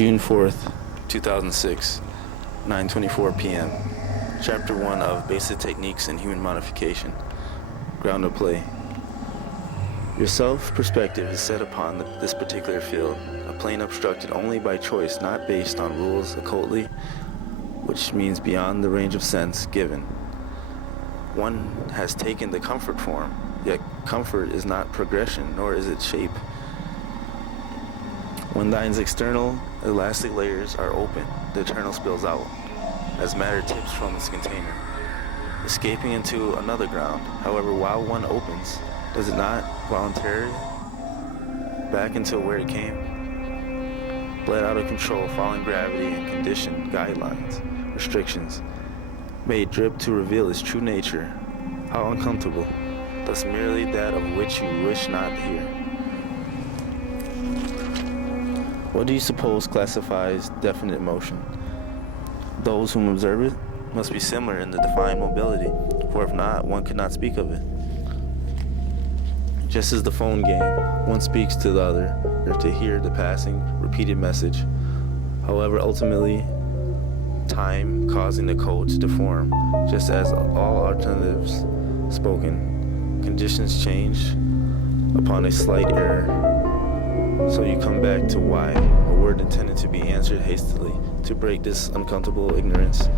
June 4th, 2006, 9:24 p.m. Chapter 1 of Basic Techniques in Human Modification. Ground of play. Your self-perspective is set upon this particular field, a plane obstructed only by choice, not based on rules occultly, which means beyond the range of sense given. One has taken the comfort form, yet comfort is not progression, nor is it shape. When thine's external elastic layers are open, the eternal spills out, as matter tips from its container, escaping into another ground. However, while one opens, does it not voluntarily back into where it came? Bled out of control, falling gravity and conditioned guidelines, restrictions, made drip to reveal its true nature. How uncomfortable, thus merely that of which you wish not to hear. What do you suppose classifies definite motion? Those whom observe it must be similar in the defined mobility, for if not, one could not speak of it. Just as the phone game, one speaks to the other, or to hear the passing, repeated message. However, ultimately, time causing the code to deform, just as all alternatives spoken. Conditions change upon a slight error. So you come back to why, a word intended to be answered hastily, to break this uncomfortable ignorance.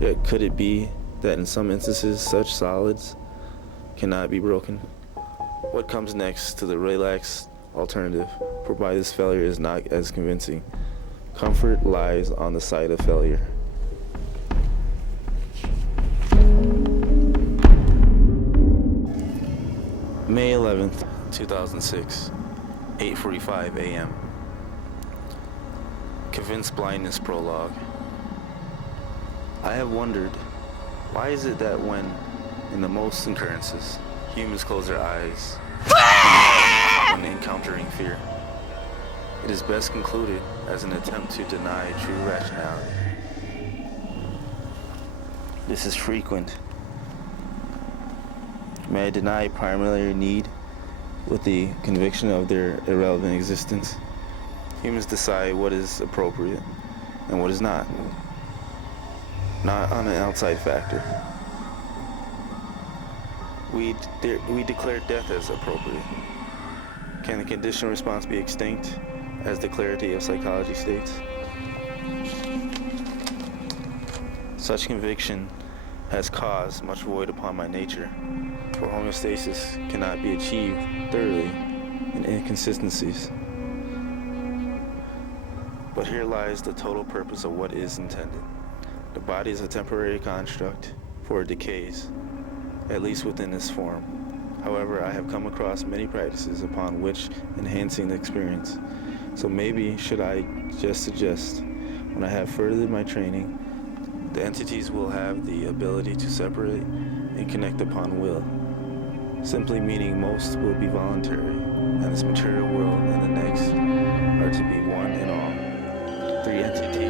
Yet could it be that in some instances such solids cannot be broken? What comes next to the relaxed alternative, for by this failure is not as convincing. Comfort lies on the side of failure. May 11th, 2006, 8:45 a.m. Convinced blindness prologue. I have wondered, why is it that when, in the most occurrences, humans close their eyes when encountering fear, it is best concluded as an attempt to deny true rationality. This is frequent. May I deny primary need with the conviction of their irrelevant existence? Humans decide what is appropriate and what is not on an outside factor. We declare death as appropriate. Can the conditional response be extinct, as the clarity of psychology states? Such conviction has caused much void upon my nature, for homeostasis cannot be achieved thoroughly in inconsistencies. But here lies the total purpose of what is intended. The body is a temporary construct, for it decays, at least within this form. However, I have come across many practices upon which enhancing the experience. So maybe should I just suggest, when I have furthered my training, the entities will have the ability to separate and connect upon will, simply meaning most will be voluntary, and this material world and the next are to be one in all. Three entities